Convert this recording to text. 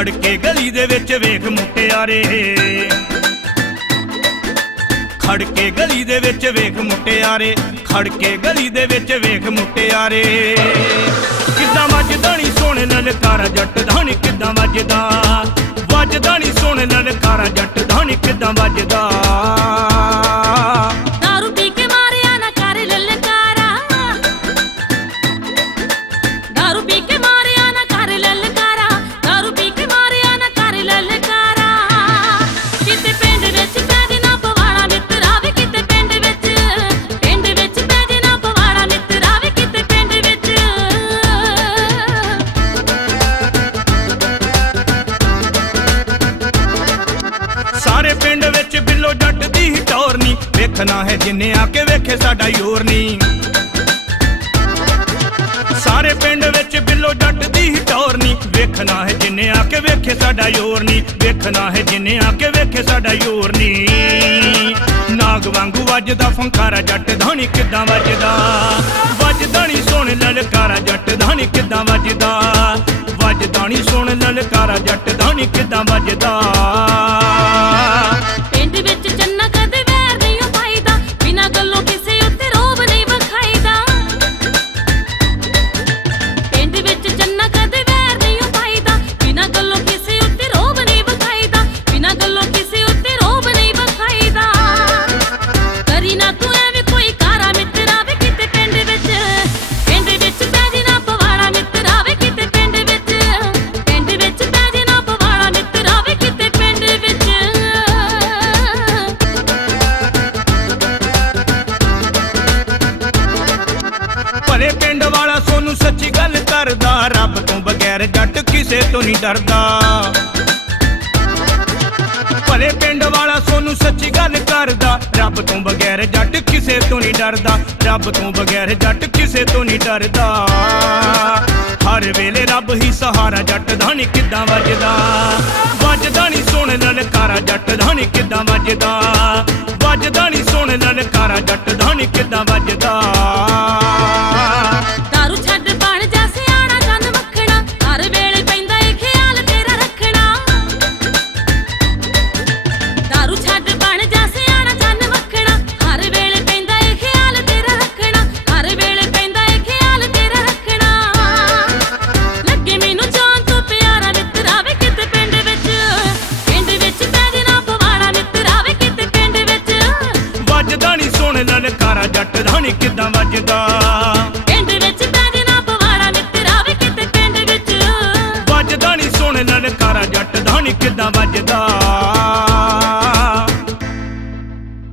ਖੜ ਕੇ ਗਲੀ ਦੇ ਵਿੱਚ ਵੇਖ ਮੁਟਿਆਰੇ। ਖੜ ਕੇ ਗਲੀ ਦੇ ਵਿੱਚ ਵੇਖ ਮੁਟਿਆਰੇ, ਖੜ ਕੇ ਗਲੀ ਦੇ ਵਿੱਚ ਵੇਖ ਮੁਟਿਆਰੇ। ਕਿੱਦਾਂ ਵੱਜਦਾ ਨੀ ਸੋਹਣੇ ਲਲਕਾਰਾ ਜੱਟ ਦਾ ਕਿੱਦਾਂ ਵੱਜਦਾ? ਵੱਜਦਾ ਨੀ ਸੋਹਣੇ ਲਲਕਾਰਾ ਜੱਟ ਪਿੰਡ ਬਿੱਲੋ ਜੱਟ ਦੀ ਹੀ ਟੌਰ ਨੀ। ਵੇਖਣਾ ਹੈ ਜਿੰਨੇ ਆ ਕੇ ਵੇਖੇ ਸਾਡਾ ਯੋਰ ਨੀ। ਸਾਰੇ ਪਿੰਡ ਵਿੱਚ ਬਿੱਲੋ ਜੱਟ ਦੀ ਹੀ ਟੌਰ ਨੀ। ਵੇਖਣਾ ਹੈ ਜਿੰਨੇ ਆ ਕੇ ਵੇਖੇ ਸਾਡਾ ਯੋਰ ਨੀ। ਵੇਖਣਾ ਹੈ ਜਿੰਨੇ ਆ ਕੇ ਵੇਖੇ ਸਾਡਾ ਯੋਰ ਨੀ। ਨਾਗ ਵਾਂਗੂ ਵੱਜਦਾ ਫੰਕਾਰਾ, ਜੱਟ ਧਾਣੀ ਕਿੱਦਾਂ ਵੱਜਦਾ? ਵੱਜਦਾ ਨੀ ਸੋਹਣੇ ਲਲਕਾਰਾ, ਜੱਟ ਧਾਣੀ ਕਿੱਦਾਂ ਵੱਜਦਾ? ਵੱਜਦਾ ਨੀ ਸੋਹਣੇ ਲਲਕਾਰਾ, ਜੱਟ ਧਾਣੀ ਕਿੱਦਾਂ ਵੱਜਦਾ? ਵਾਲਾ ਸੋਨੂੰ ਸੱਚੀ ਗੱਲ ਕਰਦਾ। ਰੱਬ ਤੋਂ ਬਗੈਰ ਜੱਟ ਕਿਸੇ ਤੋਂ ਨਹੀਂ ਡਰਦਾ। ਭਲੇ ਪਿੰਡ ਵਾਲਾ ਸੋਨੂੰ ਸੱਚੀ ਗੱਲ ਕਰਦਾ। ਰੱਬ ਤੋਂ ਬਗੈਰ ਜੱਟ ਕਿਸੇ ਤੋਂ ਨਹੀਂ ਡਰਦਾ। ਰੱਬ ਤੋਂ ਬਗੈਰ ਜੱਟ ਕਿਸੇ ਤੋਂ ਨਹੀਂ ਡਰਦਾ। ਹਰ ਵੇਲੇ ਰੱਬ ਹੀ ਸਹਾਰਾ, ਜੱਟ ਦਾ ਨੀ ਕਿੱਦਾਂ ਵੱਜਦਾ। ਵੱਜਦਾ ਨਹੀਂ ਸੋਹਣੇ ਲਲਕਾਰਾ, ਜੱਟ ਦਾ ਨੀ ਕਿੱਦਾਂ ਵੱਜਦਾ। ਵੱਜਦਾ ਨਹੀਂ ਸੁਣ ਜੱਟ ਨੀ ਕਿੱਦਾਂ ਵੱਜਦਾ? ਪਿੰਡ ਵਿੱਚ ਪੈਜ ਨਾ ਪਵਾੜਾ ਮਿੱਤਰਾ ਵੇ ਕਿਤੇ ਪਿੰਡ ਵਿੱਚ। ਵੱਜਦਾ ਨਹੀਂ ਸੋਹਣੇ ਲਲਕਾਰਾ ਜੱਟ ਨੀ ਕਿੱਦਾਂ ਵੱਜਦਾ?